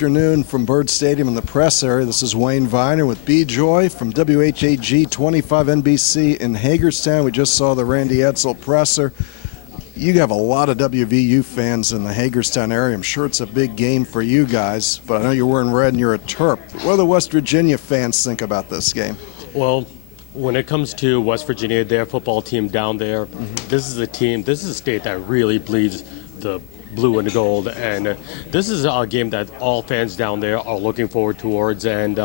afternoon from Byrd Stadium in the press area. This is Wayne Viener with Bejoy from WHAG 25 NBC in Hagerstown. We just saw the Randy Edsall presser. You have a lot of WVU fans in the Hagerstown area. I'm sure it's a big game for you guys, but I know you're wearing red and you're a Terp. What do the West Virginia fans think about this game? Well, when it comes to West Virginia, their football team down there, this is a state that really bleeds the blue and gold, and this is a game that all fans down there are looking forward towards. And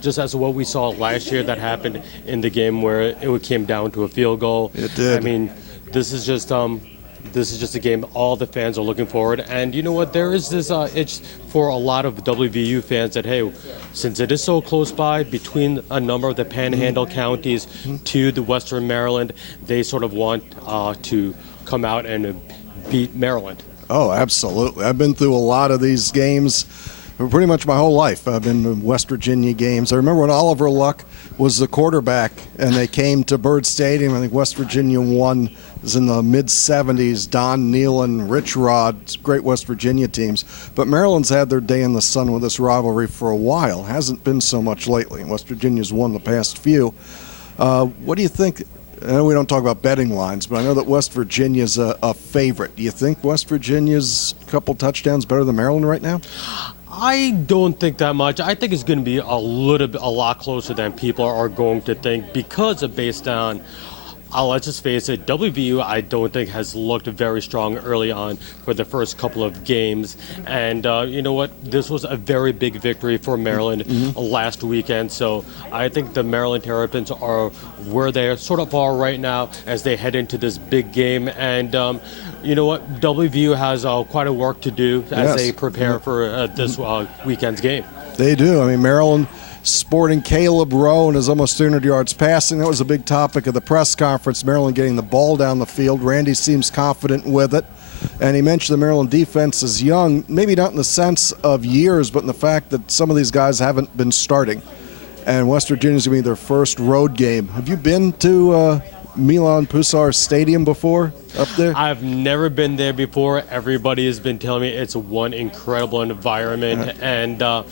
just as what we saw last year that happened in the game where it came down to a field goal. It did. I mean, this is just a game all the fans are looking forward. And you know what? There is this itch for a lot of WVU fans that, hey, since it is so close by between a number of the Panhandle counties to the Western Maryland, they sort of want to come out and beat Maryland. Oh, absolutely. I've been through a lot of these games pretty much my whole life. I've been in West Virginia games. I remember when Oliver Luck was the quarterback and they came to Byrd Stadium. I think West Virginia won. It was in the mid-'70s. Don Nealon, Rich Rod, great West Virginia teams. But Maryland's had their day in the sun with this rivalry for a while. Hasn't been so much lately. West Virginia's won the past few. What do you think? I know we don't talk about betting lines, but I know that West Virginia's a favorite. Do you think West Virginia's a couple touchdowns better than Maryland right now? I don't think that much. I think it's going to be a lot closer than people are going to think because of based on, let's just face it, WVU I don't think has looked very strong early on for the first couple of games. And you know what? This was a very big victory for Maryland last weekend. So I think the Maryland Terrapins are where they sort of are right now as they head into this big game. And you know what? WVU has quite a work to do as they prepare for this weekend's game. They do. I mean, Maryland sporting Caleb Rowe and his almost 300 yards passing. That was a big topic of the press conference. Maryland getting the ball down the field. Randy seems confident with it. And he mentioned the Maryland defense is young, maybe not in the sense of years, but in the fact that some of these guys haven't been starting. And West Virginia's going to be their first road game. Have you been to Milan Pusar Stadium before up there? I've never been there before. Everybody has been telling me it's one incredible environment. And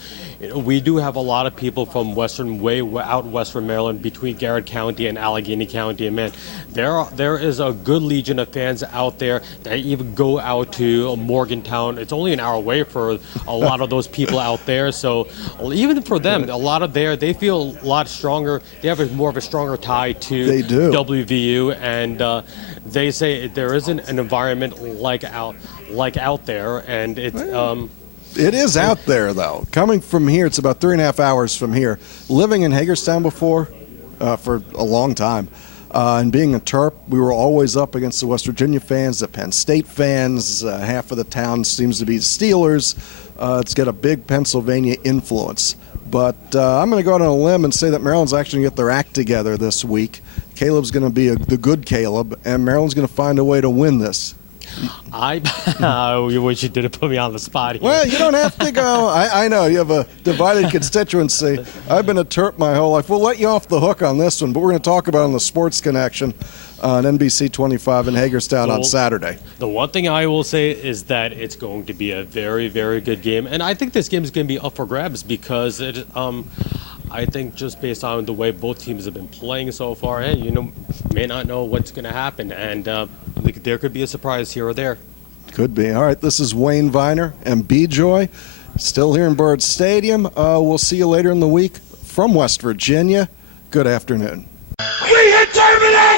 we do have a lot of people from way out western Maryland between Garrett County and Allegheny County. And man, there is a good legion of fans out there that even go out to Morgantown. It's only an hour away for a lot of those people out there. So even for them, a lot of they feel a lot stronger. They have more of a stronger tie to WVU. And they say there isn't an environment like out there. And it's... It is out there, though. Coming from here, it's about 3.5 hours from here. Living in Hagerstown before, for a long time, and being a Terp, we were always up against the West Virginia fans, the Penn State fans. Half of the town seems to be Steelers. It's got a big Pennsylvania influence. But I'm going to go out on a limb and say that Maryland's actually going to get their act together this week. Caleb's going to be the good Caleb, and Maryland's going to find a way to win this. You wish you didn't put me on the spot here. Well, you don't have to go. I know you have a divided constituency. I've been a Terp my whole life. We'll let you off the hook on this one, but we're going to talk about it on the Sports Connection on NBC 25 in Hagerstown on Saturday. The one thing I will say is that it's going to be a very, very good game, and I think this game is going to be up for grabs because I think just based on the way both teams have been playing so far, may not know what's going to happen, and there could be a surprise here or there. Could be. All right, this is Wayne Viener and Bejoy, still here in Byrd Stadium. We'll see you later in the week from West Virginia. Good afternoon. We hit terminate!